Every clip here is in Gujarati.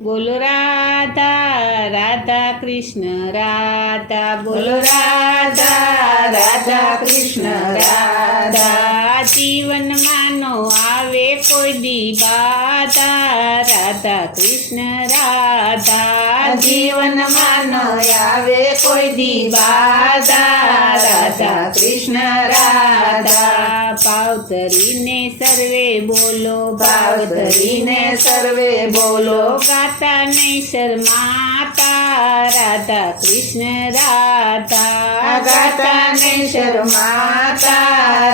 બોલો રાધા રાધા કૃષ્ણ રાધા, બોલો રાધા રાધા કૃષ્ણ રાધા। જીવનમાં નો આવે કોઈ દી બાધા, રાધા કૃષ્ણ રાધા। જીવનમાં નો આવે કોઈ દી બાધા, રાધા કૃષ્ણ રાધા। ભાવ ધરીને સર્વે બોલો, ભાવ ધરીને સર્વે બોલો, ગાતા નહીં શરમાતા, રાધા કૃષ્ણ રાધા। ગાતા નહીં શરમાતા,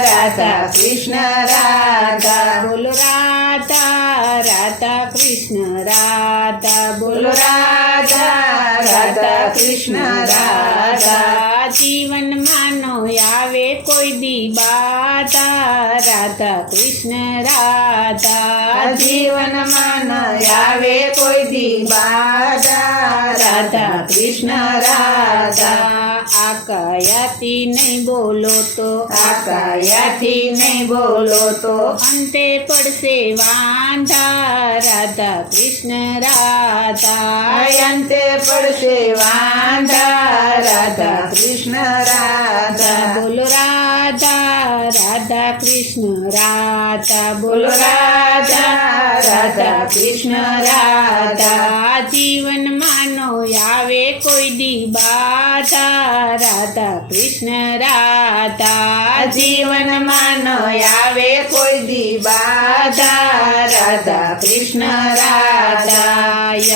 રાધા કૃષ્ણ રાધા। બોલો રાધા રાધા કૃષ્ણ રાધા, બોલો રાધા રાધા કૃષ્ણ રાધા। જીવનમાં નો આવે કોઈ દી બાધા, રાધા કૃષ્ણ રાધા। જીવનમાં નો આવે કોઈ દી બાધા, રાધા કૃષ્ણ રાધા। આકાયાથી નહીં બોલો તો, આકાયાથી નહીં બોલો તો, અંતે પડશે વાંધા, રાધા કૃષ્ણ રાધા। અંતે પડશે વાંધા, રાધા કૃષ્ણ રાધા। બોલો રાધા રાધા કૃષ્ણ રાધા, બોલો રાધા રાધા કૃષ્ણ રાધા। જીવનમાં નો આવે કોઈ દી બાધા, રાધા કૃષ્ણ રાધા। જીવનમાં નો આવે કોઈ દી બાધા, રાધા કૃષ્ણ રાધા।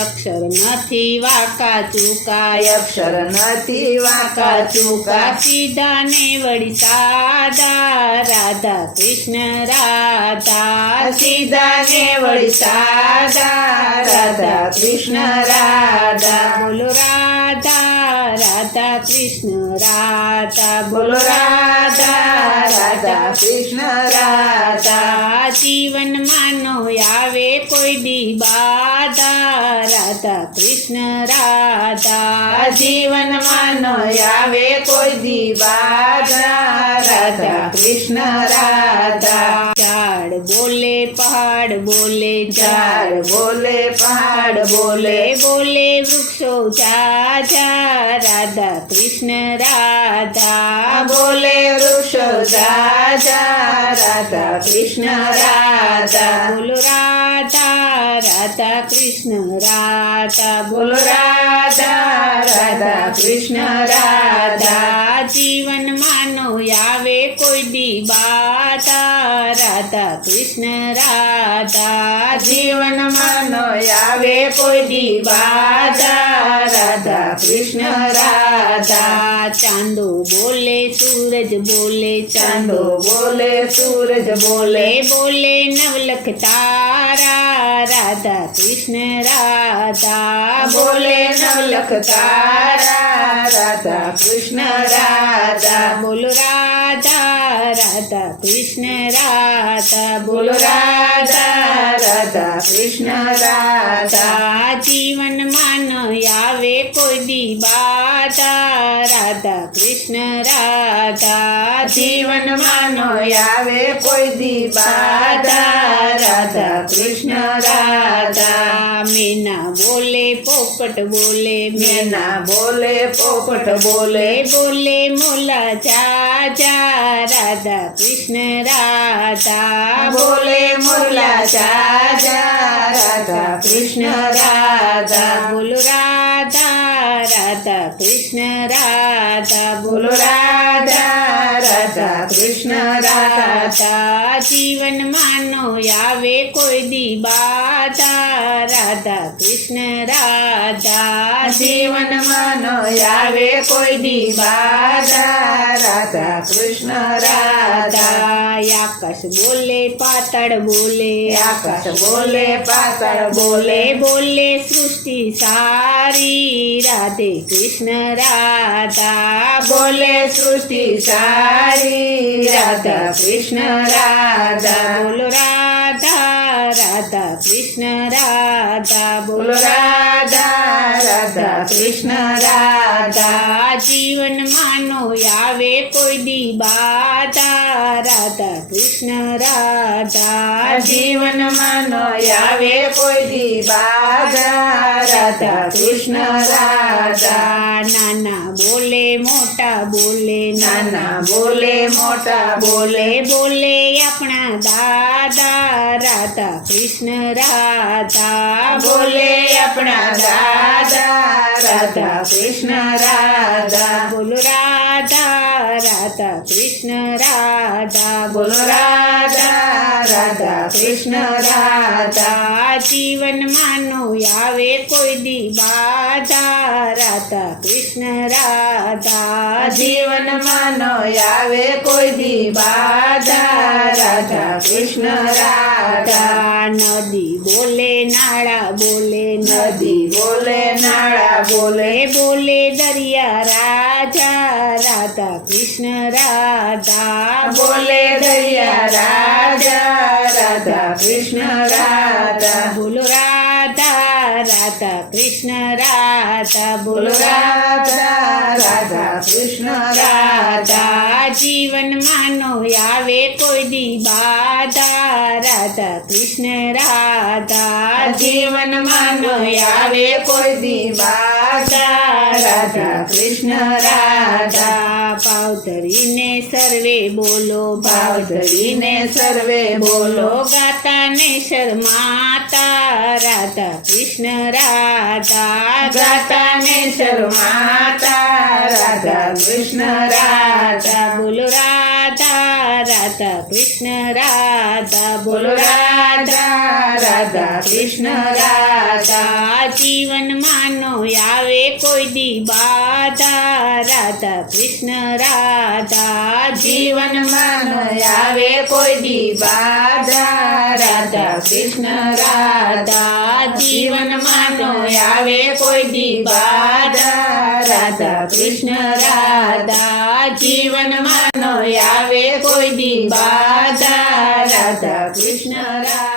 અક્ષર નથી વાંકા ચૂકા, અક્ષર નથી વાંકા ચૂકા, સીધા ને વળી સાદા, રાધા કૃષ્ણ રાધા। સીધા ને વળી સાદા, રાધા કૃષ્ણ રાધા। બોલો રાધા રાધા કૃષ્ણ રાધા, બોલો રાધા રાધા કૃષ્ણ રાધા। જીવનમાં નો આવે કોઈ દી બાધા, રાધા કૃષ્ણ રાધા। જીવનમાં નો આવે કોઈ દી બાધા, રાધા કૃષ્ણ રાધા। ઝાડ બોલે પહાડ બોલે, ઝાડ બોલે પહાડ બોલે, બોલે વૃક્ષો ઝાઝા, રાધા કૃષ્ણ રાધા। બોલે વૃક્ષો ઝાઝા, રાધા કૃષ્ણ રાધા। બોલો રાધા રાધા કૃષ્ણ રાધા, બોલો રાધા રાધા કૃષ્ણ રાધા। જીવનમાં નો આવે કોઈ દી બાધા, રાધા કૃષ્ણ રાધા। જીવનમાં નો આવે કોઈ દી બાધા, રાધા કૃષ્ણ રાધા। ચાંદો બોલે સૂરજ બોલે, ચાંદો બોલે સૂરજ બોલે, બોલે નવલખ તારા, રાધા કૃષ્ણ રાધા। બોલે નવલખ તારા, રાધા કૃષ્ણ રાધા। બોલો રાધા રાધા કૃષ્ણ રાધા, બોલો રાધા રાધા કૃષ્ણ રાધા। જીવનમાં નો આવે કોઈ દી બાધા, રાધા કૃષ્ણ રાધા। જીવનમાં નો આવે કોઈ દી બાધા, રાધા કૃષ્ણ રાધા। મેના બોલે પોપટ બોલે, મેના બોલે પોપટ બોલે, બોલે મોલા જાજા, રાધા કૃષ્ણ રાધા। બોલે મોલા જાજા, રાધા કૃષ્ણ રાધા। બોલો રાધા રાધા કૃષ્ણ રાધા, બોલો રાધા રાધા કૃષ્ણ રાધા। જીવનમાં નો આવે કોઈ દી બાધા, રાધા કૃષ્ણ રાધા। જીવનમાં નો આવે કોઈ દી બાધા, રાધા કૃષ્ણ રાધા। આકાશ બોલે પાતાળ બોલે, આકાશ બોલે પાતાળ બોલે, બોલે સૃષ્ટિ સારી, રાધે કૃષ્ણ રાધા। બોલે સૃષ્ટિ સારી, રાધા કૃષ્ણ રાધા। બોલો રાધા રાધા કૃષ્ણ રાધા, બોલો રાધા રાધા કૃષ્ણ રાધા। જીવનમાં નો આવે કોઈ દી બાધા, રાધા રાધા કૃષ્ણ રાધા જીવનમાં નો આવે કોઈ દી બાધા રાધા કૃષ્ણ રાધા નાના બોલે મોટા બોલે નાના બોલે મોટા બોલે બોલે આપણા દાદા રાધા કૃષ્ણ રાધા બોલે આપણા દાદા રાધા કૃષ્ણ રાધા બોલો રાધા રાધા કૃષ્ણ રાધા બોલો રાધા રાધા કૃષ્ણ રાધા જીવનમાં નો આવે કોઈ દી બાધા રાધા કૃષ્ણ રાધા જીવનમાં નો આવે કોઈ દી બાધા રાધા કૃષ્ણ રાધા નદી બોલે નાળા બોલે નદી બોલે નાળા બોલે બોલે દરિયા રાજા રાધા કૃષ્ણ રાધા બોલે દરિયા રાજા રાધા કૃષ્ણ રાધા બોલો રાધા રાધા કૃષ્ણ રાધા બોલો રાધા રાધા કૃષ્ણ રાધા જીવનમાં નો આવે કોઈ દી બાધા રાધા કૃષ્ણ રાધા જીવનમાં નો આવે કોઈ દી બાધા રાધા કૃષ્ણ રાધા ભાવ ધરીને સર્વે બોલો ભાવ ધરીને સર્વે બોલો ગાતા ને શરમાતા રાધા કૃષ્ણ રાધા ગાતા ને શરમાતા રાધા કૃષ્ણ રાધા બોલો રાધા રાધા કૃષ્ણ રાધા બોલો રાધા રાધા કૃષ્ણ રાધા જીવનમાં નો આવે કોઈ દી બાધા રાધા કૃષ્ણ રાધા જીવનમાં નો આવે કોઈ દી બાધા રાધા કૃષ્ણ રાધા જીવનમાં નો આવે કોઈ દી બાધા રાધા કૃષ્ણ રાધા જીવનમાં નો આવે કોઈ દી બાધા રાધા કૃષ્ણ રાધા